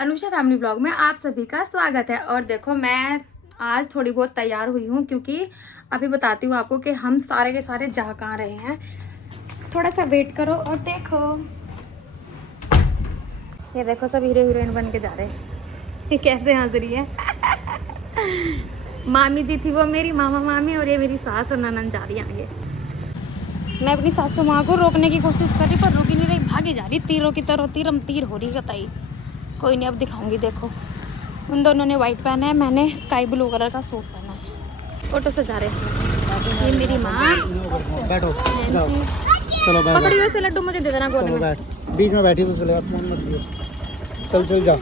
Anusha family blog में आप सभी का स्वागत है। और देखो मैं आज थोड़ी बहुत तैयार हुई हूँ क्योंकि अभी बताती हूँ आपको कि हम सारे के सारे जा कहाँ रहे हैं। थोड़ा सा वेट करो और देखो, ये देखो सब हीरो हीरोइन बन के जा रहे हैं। ये कैसे हंस रही है। मामी जी थी वो मेरी, मामा मामी, और ये मेरी सास और ननद जा रही है आगे। मैं अपनी सासू माँ को रोकने की कोशिश कर रही पर रुक ही नहीं रही, भागी जा रही तीरों की तरह, तीरम तीर हो रही कतई। कोई नहीं, अब दिखाऊंगी। देखो उन दोनों ने वाइट पहना है, मैंने स्काई ब्लू कलर का सूट पहना है। ऑटो से जा रहे हैं। ये मेरी माँ, बैठो जाओ, चलो बैठो। पकड़ियो से लड्डू मुझे दे देना गोद में। बैठ, बीच में बैठी तो चलेगा, फोन मत लियो। चल चल जा,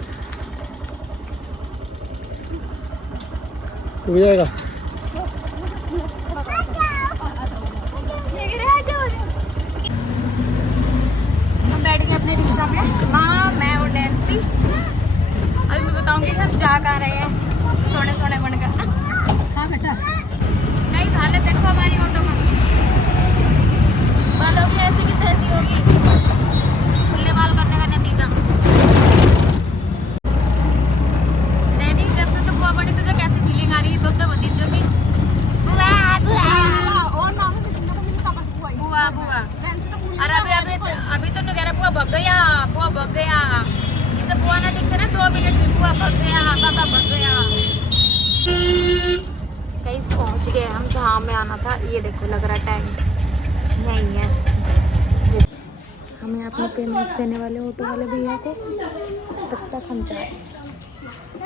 तू जाएगा। हम बैठ गए अपने रिक्शा में, माँ, मैं और नैन्सी। अभी मैं बताऊंगी कि हम जा कहाँ रहे हैं सोने सोने बनकर। हाँ बेटा, नहीं हालत देखो हमारी ऑटो में। बाल होगी ऐसी की तैसी होगी, खुले बाल करने का नतीजा। नहीं जब से तो बुआ बनी तुझे कैसी फीलिंग आ रही है? तो भतीजों की बुआ बुआ बुआ। अरे अभी तो नहीं कह रहा बुआ भग गया, बुआ भग गया। जिसे बुआ ना दिखे ना 2 मिनट में, बुआ भग गया, पापा भग गया। कहीं पहुंच गए हम जहाँ में आना था। ये देखो लग रहा टैंक नहीं है। हमें अपने पेमेंट देने वाले ऑटो वाले भैया को, तब तक हम जा रहे हैं।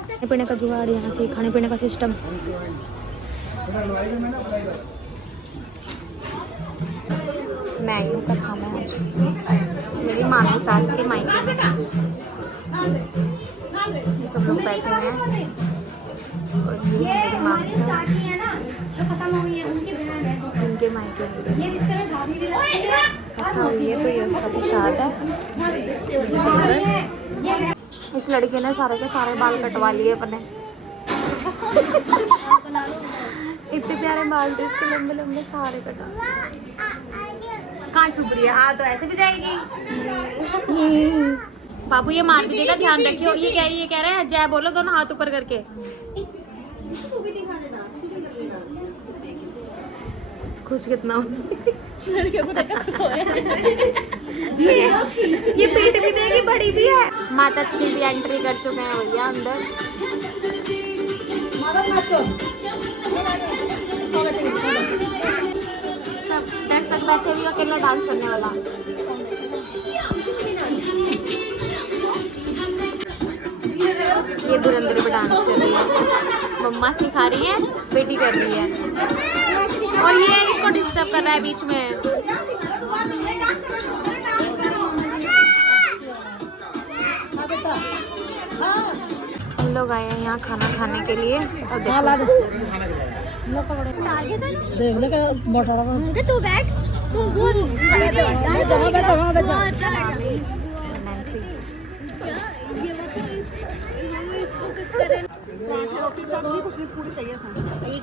खाने पीने का जुगाड़ यहाँ से, खाने पीने का सिस्टम। मैगी का खाना है मेरी मामी सास के मायके में। ये सब लोग बैठे हैं और ये मेरी मामी उनके मायके में कथा हुई है, तो ये उसका प्रसाद है। इस लड़के ने सारे के सारे बाल कटवा लिए अपने। इतने प्यारे बाल थे इसके, लंबे लंबे सारे कटा। कहाँ छुप रही है? हाँ तो ऐसे भी जाएगी। बाबू ये मार भी देगा, ध्यान रखियो। ये कह रहे हैं जय बोलो दोनों हाथ ऊपर करके। खुश कितना ये पेट भी देगी, बड़ी भी है। माता श्री भी एंट्री कर चुके हैं भैया अंदर। सब दर्शक बैठे हुए, अकेला डांस करने वाला। ये धुरंधर पे डांस कर रही है, मम्मा सिखा रही है, बेटी कर रही है। और ये इसको डिस्टर्ब कर रहा है बीच में। हम लोग आए हैं यहाँ खाना खाने के लिए। और तू बैठ,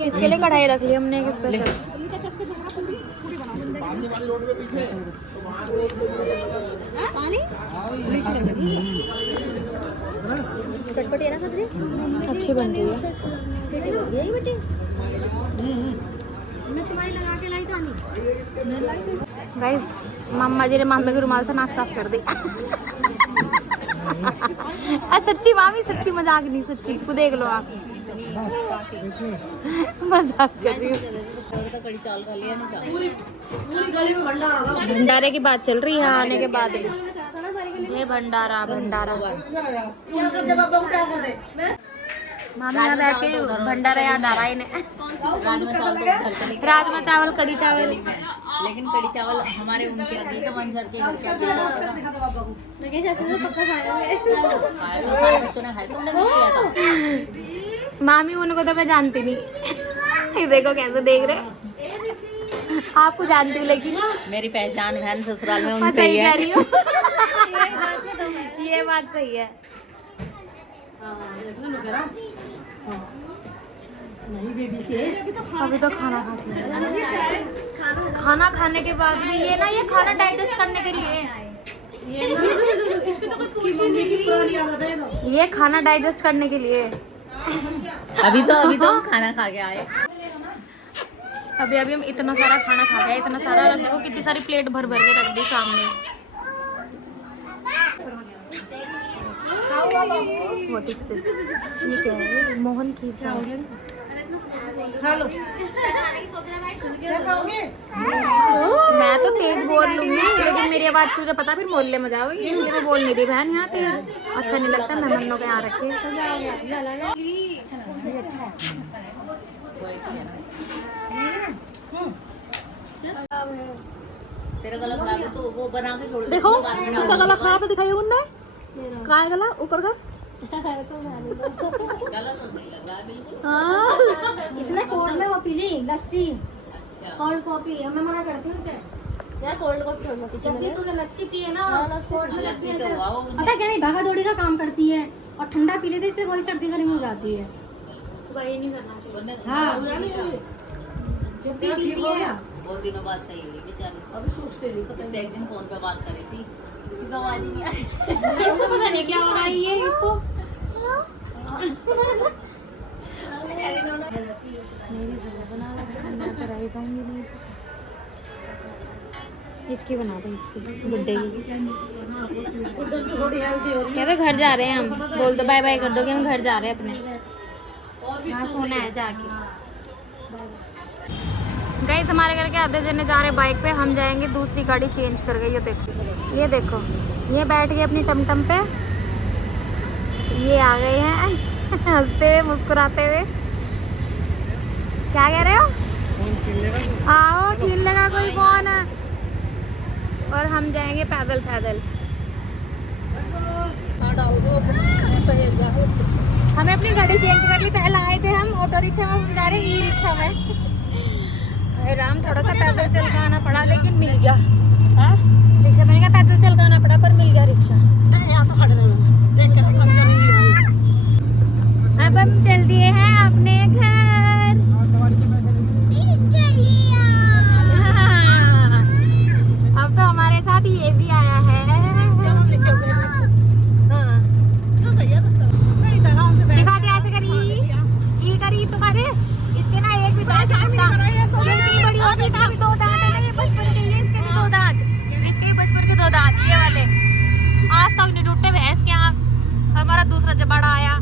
इसके लिए कढ़ाई रख ली हमने एक स्पेशल। चटपटी है ना सब्जी, अच्छी बन रही है। गाइस मम्मा जी ने मामे के रुमाल से नाक साफ कर दी। सच्ची मामी, सच्ची मजाक नहीं, सच्ची को देख लो आप। मजाक कर रही हूँ। भंडारे की बात चल रही है आने के बाद। ये भंडारा मामी यहाँ बैठ के भंडारा याद आ रहा है इन्हें। राजमा चावल, कड़ी चावल। लेकिन कड़ी चावल हमारे उनके आगे तो मंजर के घर के आगे तो सारे बच्चों ने खाया, तुमने नहीं किया था। मामी उनको तो मैं जानती नहीं। ये देखो कैसे देख रहे। आपको जानती हूँ लेकिन मेरी पहचान बहन ससुराल में उनसे ही है। ये बात सही है। अभी तो खाना खाते हैं। खाना खाने के बाद भी ये ना, ये खाना डाइजेस्ट करने के लिए ये खाना डाइजेस्ट करने के लिए। अभी तो हम खाना खा के आए। अभी हम इतना सारा खाना खा गए, इतना सारा। देखो कितनी सारी प्लेट भर भर के रख दी सामने। What is this? ये क्या है? मोहन की चाय। खा लो। क्या खाओगे? मैं तो तेज बोल लूंगी, लेकिन मेरी आवाज तुझे पता फिर मोहल्ले में जाओगी, इसलिए मैं बोल नहीं रही बहन यहाँ तेज। अच्छा नहीं लगता मेहमानों के यहाँ रखे। तेरा गला खराब है तो वो बना के छोड़ दे। देखो इसका गला खराब है, दिखाई उनने। कहाँ है गला? ऊपर का। गला तो नहीं लग रहा है बिल्कुल। हाँ इसने कोल्ड में वो पी ली लस्सी, अच्छा कोल्ड कॉफी। मैं मना करती हूँ उसे यार, कोल्ड कॉफी छोड़ना। जब भी तूने लस्सी पी है ना, कोल्ड में लस्सी लस्सी से हुआ वो पता है क्या नहीं, भागा दौड़ी का काम करती है और ठंडा पी लेती है, इससे वही सर्दी गर्मी हो जाती है। वही नहीं करना चाहिए। हाँ जब भी पीती है। बहुत दिनों बाद सही हुई बेचारी। अभी इससे एक दिन फोन पे बात कर रही थी, किसी का आवाज नहीं आई। इसको पता नहीं क्या हो रहा है, ये इसको मेरी जगह बना लगा, मैं तो रह जाऊंगी नहीं। इसकी बना दो, इसकी गुड्डे की। क्या तो घर जा रहे हैं हम, बोल दो बाय बाय कर दो कि हम घर जा रहे हैं अपने। हाँ सोना है जाके। गाइस हमारे घर के आधे जने जा रहे हैं बाइक पे, हम जाएंगे दूसरी गाड़ी चेंज कर गई। ये देखो ये बैठ गए अपनी टमटम पे, ये आ गए हैं हंसते हुए मुस्कुराते हुए। क्या कह रहे हो? आओ छीन लेगा कोई फोन। और हम जाएंगे पैदल पैदल। हमें अपनी गाड़ी चेंज कर ली। पहले आए थे हम ऑटो रिक्शा में, हम जा रहे हैं ई रिक्शा में। राम थोड़ा सा पैदल चल के आना पड़ा, लेकिन मिल गया रिक्शा। मैंने कहा पैदल चल के आना पड़ा पर मिल गया रिक्शा। अब हम चल दिए हैं अपने घर। अब तो हमारे साथ ये भी आया है। दिखा दे ऐसे करी, ये करी तो करे। इसके ना एक भी दांत ये इतनी बड़ी होगी, इसके भी 2 दांत है ना, ये बचपन के, ये इसके भी 2 दांत, इसके भी बचपन के 2 दांत ये वाले आज तक नहीं टूटे। भैंस के यहाँ हमारा दूसरा जब बड़ा आया।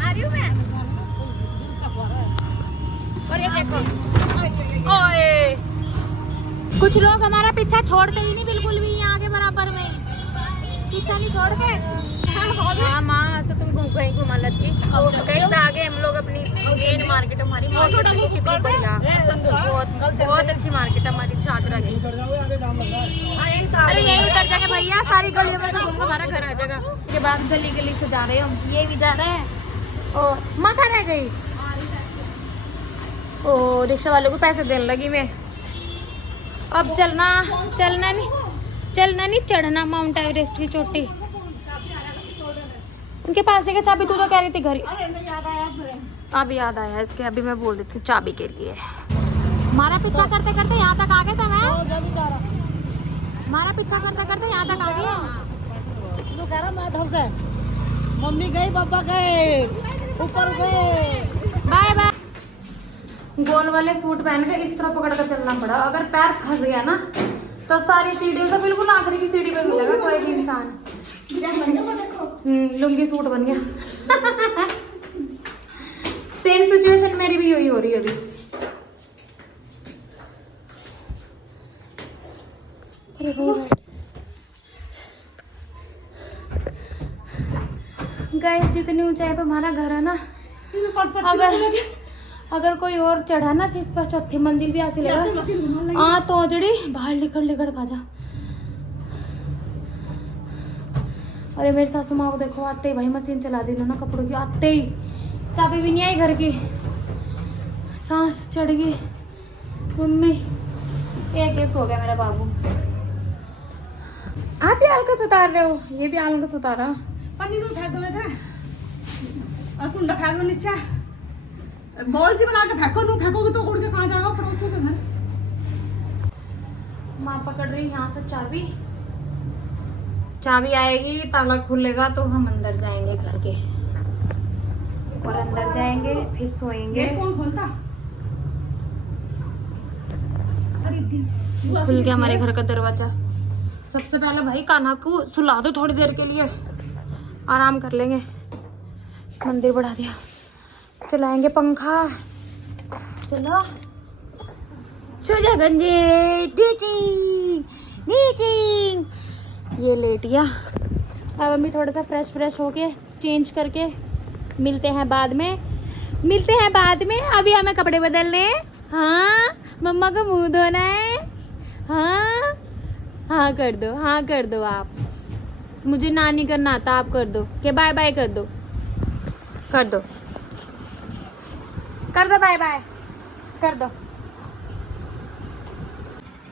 आ रही हूँ मैं। और ये देखो ओए, कुछ लोग हमारा पीछा छोड़ते ही नहीं बिल्कुल भी, यहाँ के बराबर में पीछा नहीं छोड़ के। हाँ माँ से तुम कहीं घुमा लेती। कहीं से आगे हम लोग अपनी मेन मार्केट, हमारी मार्केट कितनी बढ़िया, बहुत अच्छी मार्केट है हमारी शादरा की। अरे यही उतर जाएगा भैया, सारी गलियों में से घूम के हमारा घर आ जाएगा। उसके बाद गली गली से जा रहे हैं हम, ये भी जा रहे हैं। ओ माँ कहाँ रह गई? ओ रिक्शा वाले को पैसे देने लगी मैं। अब चलना नहीं चढ़ना माउंट एवरेस्ट की चोटी। उनके पास है क्या चाबी? तू तो कह रही थी घर। अब याद आया इसके, अभी मैं बोल देती हूँ चाबी के लिए। हमारा पीछा करते करते यहाँ तक आ गए थे। हमारा पीछा करते करते यहाँ तक आ गए। मम्मी गई, पापा गए, ऊपर गए। Bye bye. गोल वाले सूट पहन के इस तरह पकड़ कर चलना पड़ा। अगर पैर फंस गया ना तो सारी सीढ़ियों से बिल्कुल आखिरी की सीढ़ी पे मिलेगा कोई भी इंसान। लुंगी सूट बन गया। सेम सिचुएशन मेरी भी यही हो रही है अभी। गाइस जितनी ऊंचाई पे हमारा घर है ना, अगर कोई और चढ़ा ना चीज पर, 4थी मंजिल भी ऐसी लगा हाँ तो जड़ी बाहर लिकड़ खा जा। अरे मेरी सासू माँ को देखो, आते ही भाई मशीन चला दी ना कपड़ों की, आते ही चाबी भी नहीं आई घर की। सांस चढ़ गई। मम्मी एक केस हो गया मेरा बाबू। आप भी आलकस उतार रहे हो? ये भी आलकस उतारा। पानी में फेंक दो इधर और कुंडा फेंक दो नीचे। बॉल सी बना के फेंको, नू फेंकोगे तो उड़ के कहाँ जाएगा? पड़ोसी के घर। माँ पकड़ रही यहाँ से चाबी। चाबी आएगी, ताला खुलेगा तो हम अंदर जाएंगे घर के, और अंदर जाएंगे फिर सोएंगे। कौन खोलता? खुल गया हमारे घर का दरवाजा। सबसे पहले भाई कान्हा को सुला दो थोड़ी देर के लिए, आराम कर लेंगे। मंदिर बढ़ा दिया, चलाएंगे पंखा। चलो गंजे नीचिंग। ये लेट गया। अब हम भी थोड़ा सा फ्रेश होके चेंज करके मिलते हैं बाद में। अभी हमें कपड़े बदलने हैं। हाँ, मम्मा को मुंह धोना है। हाँ हाँ कर दो आप। मुझे ना नहीं करना आता, आप कर दो। के बाय बाय कर दो बाय बाय कर दो।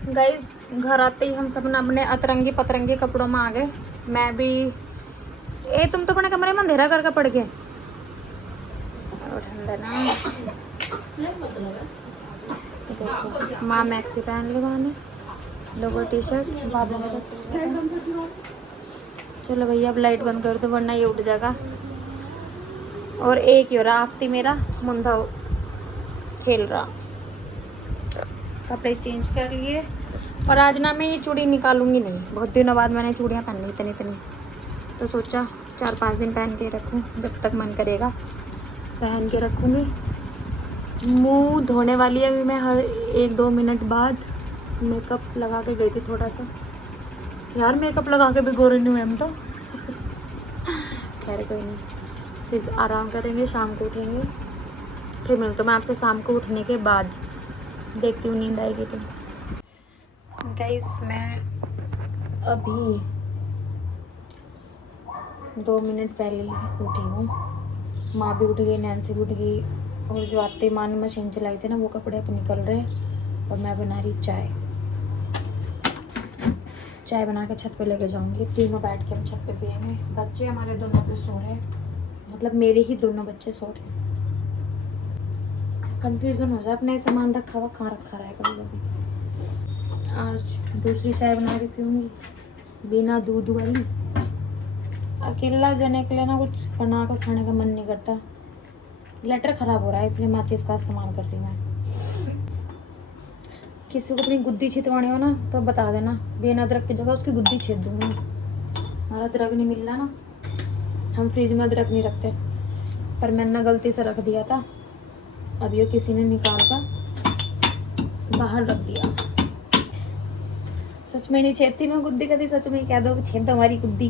गाइस घर आते ही हम सब ना अपने अतरंगी पतरंगी कपड़ों में आ गए। मैं भी तुम तो अपने कमरे में अंधेरा करके पड़ गए। देखो माँ मैक्सी पहन ली, माँ ने लोगो टी शर्ट, बाबू मेरा। चलो भैया अब लाइट बंद कर दो वरना ये उठ जाएगा। और एक ही हो रहा आफ्ती मेरा मुंधा खेल रहा। कपड़े चेंज कर लिए और आज ना मैं ये चूड़ी निकालूंगी नहीं। बहुत दिनों बाद मैंने चूड़ियाँ पहनी इतनी, तो सोचा 4-5 दिन पहन के रखूँ, जब तक मन करेगा पहन के रखूँगी। मुंह धोने वाली है अभी मैं, हर 1-2 मिनट बाद मेकअप लगा के गई थी थोड़ा सा। यार मेकअप लगा के भी गोरे नहीं हुए हम तो। खैर कोई नहीं, फिर आराम करेंगे, शाम को उठेंगे। फिर मिलता हूँ मैं आपसे शाम को उठने के बाद, देखती हूँ नींद आएगी तो। गाइस मैं अभी 2 मिनट पहले ही उठी हूँ। माँ भी उठ गई, नैन्सी भी उठ गई, और जो आते माँ ने मशीन चलाई थी ना वो कपड़े अब निकल रहे। और मैं बना रही चाय बना के छत पे लेके जाऊंगी। तीनों बैठ के हम छत पे पिएंगे। बच्चे हमारे दोनों पे सो रहे, मतलब मेरे ही दोनों बच्चे सो रहे। कंफ्यूजन हो जाए, अपने सामान रखा हुआ कहाँ रखा रहेगा कभी कभी। आज दूसरी चाय बना के पीऊँगी बिना दूध वाली। अकेला जाने के लिए ना कुछ बना कर खाने का मन नहीं करता। लेटर ख़राब हो रहा है इसलिए माचिस का इस्तेमाल कर रही हूँ मैं। किसी को अपनी गुद्दी छिदवानी हो ना तो बता देना, बिना अदरक की जगह उसकी गुद्दी छेद दूँगी। हमारा अदरक नहीं मिल रहा ना, हम फ्रिज में अदरक नहीं रखते, पर मैंने गलती से रख दिया था। अब ये किसी ने निकाल कर बाहर रख दिया। सच में नहीं छेदती मैं गुद्दी, कभी सच में कह दो छेद दो हमारी गुद्दी।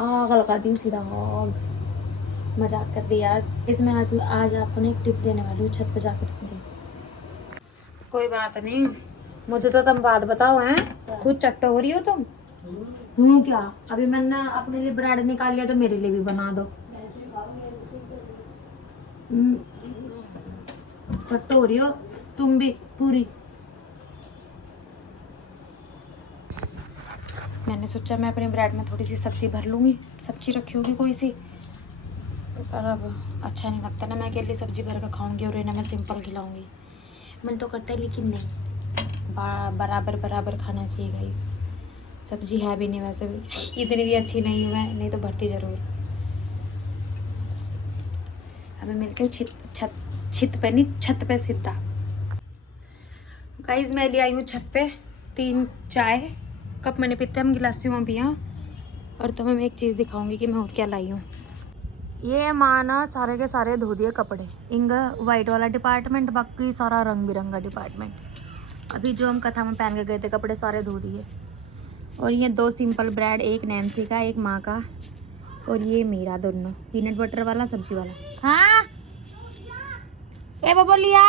आग लगा दी सीधा आग। मजाक कर रही यार। इसमें आज आपको ना एक टिप देने वाली हूँ, छत पे जाकर रखूंगी। कोई बात नहीं, मुझे तो तुम बात बताओ हैं, खुद चट्टो हो रही हो तुम। हूँ क्या? अभी मैंने अपने लिए ब्रेड निकाल लिया तो मेरे लिए भी बना दो। चट्टो हो रही हो तुम भी पूरी। मैंने सोचा मैं अपने ब्रेड में थोड़ी सी सब्जी भर लूँगी। सब्जी रखी होगी कोई सी, पर अब अच्छा नहीं लगता ना, मैं अकेली सब्जी भर कर खाऊंगी और इन्हें मैं सिंपल खिलाऊंगी। मन तो करता है लेकिन नहीं, बराबर खाना चाहिए गाइस। सब्जी है भी नहीं वैसे भी, इतनी भी अच्छी नहीं हूँ मैं, नहीं तो भरती ज़रूर। अभी मिलते हैं छत पे सीधा। गाइस मैं ले आई हूँ छत पे 3 चाय कप मैंने पीते, हम गिलासियों में पिया। और तुम्हें मैं एक चीज़ दिखाऊंगी कि मैं और क्या लाई हूँ। ये माँ ना सारे के सारे धो दिए कपड़े, इंगा वाइट वाला डिपार्टमेंट, बाकी सारा रंग बिरंगा डिपार्टमेंट। अभी जो हम कथा में पहन के गए थे कपड़े सारे धो दिए। और ये 2 सिंपल ब्रेड, एक नैन्सी का एक माँ का, और ये मेरा दोनों, पीनट बटर वाला सब्जी वाला। हाँ ए बोलिया,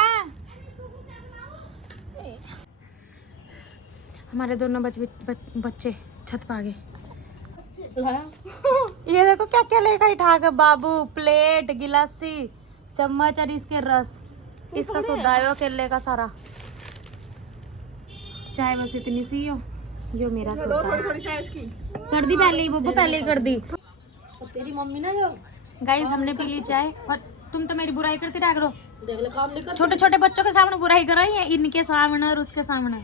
हमारे दोनों बच्चे छत पे आ गए। ये देखो क्या क्या लेकर उठा के बाबू, प्लेट, गिलासी, चम्मच और इसके रस, इसका सुधायो केले का सारा। चाय बस इतनी सी हो, यो मेरा थोड़ी चाय इसकी कर दी पहले ही बब्बू, पहले ही कर दी तेरी मम्मी ना। जो गाइस हमने पी ली चाय, और तुम तो मेरी बुराई करती रह करो। देख ले काम नहीं कर, छोटे छोटे बच्चों के सामने बुराई कर रही है, इनके सामने और उसके सामने।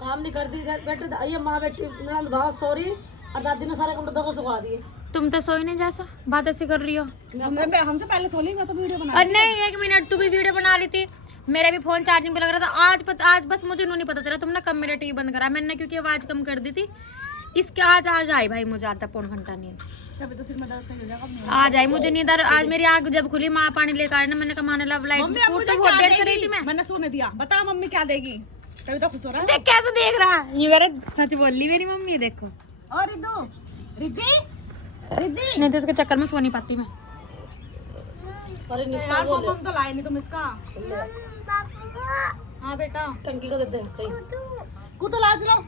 काम नहीं करती इधर बैठे, ये माँ बैठी ननद भाव सॉरी, और दादी ने सारे कपड़े धो के सुखा दिए। तुम तो सोई नहीं जैसा बात ऐसी कर रही हो। हमसे पहले सो ली, मैं तो वीडियो बना। और नहीं 1 मिनट तू भी वीडियो बना रही थी, मेरा भी फोन चार्जिंग पे लग रहा था। आज बस मुझे नहीं पता चला तुमने कब मेरा टीवी बंद करा। मैंने क्योंकि आवाज कम कर दी थी। इसके आज आई भाई मुझे आधा पौन घंटा नींद। तभी तो सिर में दर्द सही हो जाएगा। आज आई मुझे नींद। आज मेरी आंख जब खुली माँ पानी लेकर आई ना, मैंने कहा माने लव लाइट तो बहुत देर से रही थी मैं। मैंने सोने दिया, बता मम्मी क्या देगी, तभी तो खुश हो रहा है। देख कैसे देख रहा ये मेरे, सच बोल ली मेरी मम्मी। देखो और रिद्धि रिद्धि नहीं तो इसके चक्कर में सो नहीं पाती मैं। अरे निशा वो हम तो लाए नहीं तुम इसका। हाँ बेटा टंकी को दे दे कहीं कुतो लाज लो।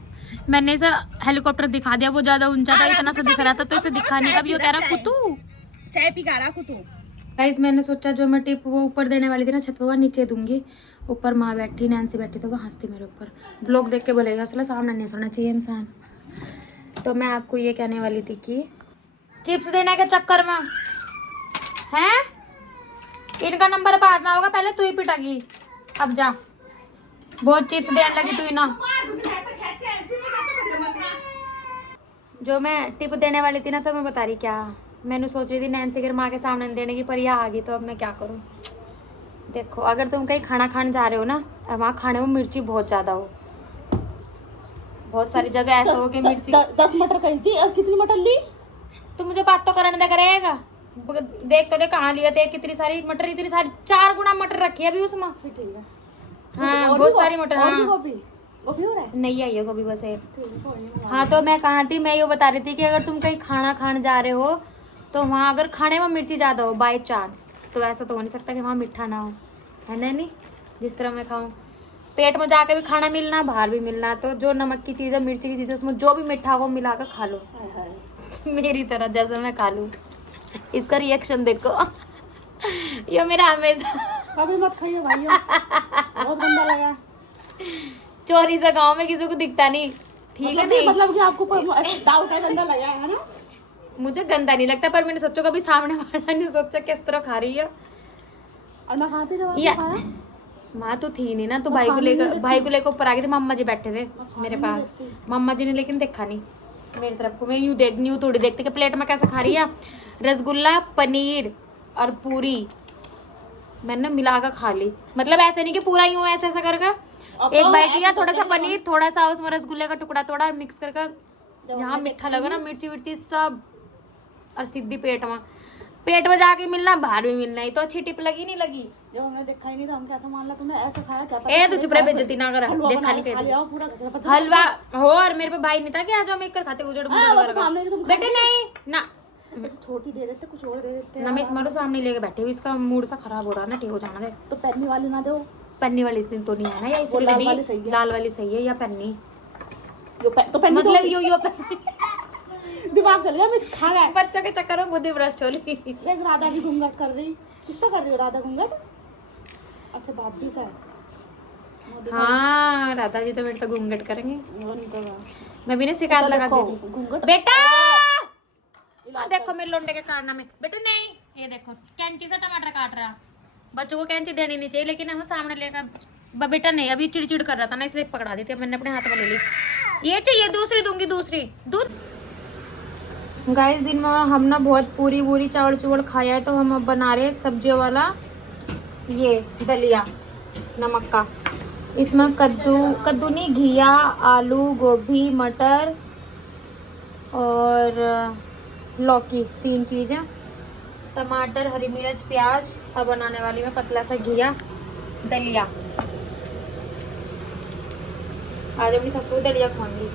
मैंने इसे हेलीकॉप्टर दिखा दिया, वो ज्यादा ऊंचा था, इतना सा दिख रहा था तो इसे दिखाने का भी वो कह रहा कुतू चाय पी रहा कुतो। गाइस मैंने सोचा जो मैं टिप वो ऊपर देने वाली थी ना छत पर, नीचे दूंगी। ऊपर माँ बैठी, नैन्सी बैठी, तो वो हंसती मेरे ऊपर। ब्लॉग देख के बोलेगा असला सामने नहीं सोना चाहिए इंसान। तो मैं आपको ये कहने वाली थी कि चिप्स देने के चक्कर में हैं, इनका नंबर बाद में होगा, पहले तू ही पिटागी। अब जा, बहुत चिप्स देने लगी तू ही ना। जो मैं टिप देने वाली थी ना, तो मैं बता रही क्या, मैंने सोच रही थी नैन्सी के माँ के सामने देने की, पर यह आ गई तो अब मैं क्या करूँ। देखो अगर तुम कहीं खाना खाने जा रहे हो ना, वहाँ खाने में मिर्ची बहुत ज़्यादा हो, बहुत सारी जगह ऐसा हो कि मिर्ची 10 मटर कही थी और कितनी मटर ली? तो मुझे बात तो करने दे रहेगा। देख तो ले कहाँ लिया थे, कितनी सारी मटर, इतनी सारी 4 गुना मटर रखी है अभी उसमें। हाँ बहुत सारी मटर। हाँ गोभी हो रहा है? नहीं आई है गोभी बस एक। हाँ तो मैं कहाँ थी, मैं ये बता रही थी कि अगर तुम कहीं खाना खाने जा रहे हो तो वहाँ अगर खाने में मिर्ची ज़्यादा हो बाय चांस, तो ऐसा तो हो नहीं सकता कि वहाँ मीठा ना हो, है ना। नहीं जिस तरह मैं खाऊँ, पेट में जाके भी खाना मिलना, बाहर भी मिलना, तो जो नमक की चीज़ है, मिर्ची की चीज़ है, उसमें जो भी मीठा हो मिला कर खा लो मेरी तरह जैसे मैं खा लूँ। इसका रिएक्शन देखो ये मेरा हमेशा। कभी मत खाइए भाई, बहुत गंदा लगा। चोरी से गाँव में किसी को दिखता नहीं, ठीक है नहीं। मतलब कि आपको डाउट है, गंदा लगा है ना? मुझे गंदा नहीं लगता, पर मैंने सोचा कभी सामने वाला नहीं सोचा किस तरह खा रही है। और मैं खाती जब या माँ तो थी नहीं ना, तो भाई को लेकर ऊपर आ गई थी। मम्मा जी बैठे थे मेरे पास, मम्मा जी ने लेकिन देखा नहीं मेरी तरफ को। मैं यूं थोड़ी देखती कि प्लेट में कैसे खा रही है। रसगुल्ला, पनीर और पूरी मैंने मिला कर खा ली, मतलब ऐसे नहीं कि पूरा यूं ऐसे ऐसा करके एक बाइट लिया, थोड़ा सा पनीर, थोड़ा सा उसमें रसगुल्ले का टुकड़ा तोड़ा, मिक्स करके जहाँ मीठा लगा ना, मिर्ची विर्ची सब, और सीधी पेट में जाके मिलना, बाहर भी मिलना। ही तो अच्छी टिप लगी नहीं लगी। जब हमने देखा ही नहीं तो हम कैसे मान ला तुमने ऐसे खाया क्या? ए तो चुप रहे, बेइज्जती ना कर, देखा नहीं कहीं पूरा कचरा हलवा हो। और मेरे पे भाई नहीं था कि आज हम एक कर खाते उजड़ बेटे नहीं ना, छोटी दे देते, कुछ और दे देते ना मैं इसमारो सामने लेके बैठे हुई, इसका मूड सा खराब हो रहा है ना, ठीक हो जाना दे। तो पन्नी वाली ना दो, पन्नी वाली इतनी तो नहीं है ना, या वो लाल वाली सही है। लाल वाली सही है या पन्नी, तो पन्नी मतलब यो पन्नी दिमाग चल गया, मिक्स खा गए बच्चों के चक्कर में बुद्धि भ्रष्ट हो रही। देख राधा भी घूंघट कर रही, किससे कर रही हो राधा घूंघट? अच्छा बाप भी सा हाँ राधा जी तो बेटा घूंघट करेंगे, वो नहीं कर रहा। मैं भी ना शिकायत लगा दी थी घूंघट बेटा। देखो मेरे लोंडे के कारनामे, बेटा नहीं, ये देखो कैंची से टमाटर काट रहा। बच्चों को कैंची देनी नहीं चाहिए, लेकिन हम सामने लेकर बेटा नहीं, अभी चिड़चिड़ कर रहा था ना, इसलिए पकड़ा दी थी। मैंने अपने हाथ में ले ली, ये चाहिए दूसरी दूंगी, दूसरी दूध। गाइस दिन में हम ना बहुत पूरी चावल चुवल खाया है, तो हम अब बना रहे हैं सब्जियों वाला ये दलिया नमक का। इसमें कद्दू नहीं, घिया, आलू, गोभी, मटर और लौकी, 3 चीज़ें, टमाटर, हरी मिर्च, प्याज। अब बनाने वाली मैं पतला सा घिया दलिया। आज अपनी ससुर दलिया खाऊंगी।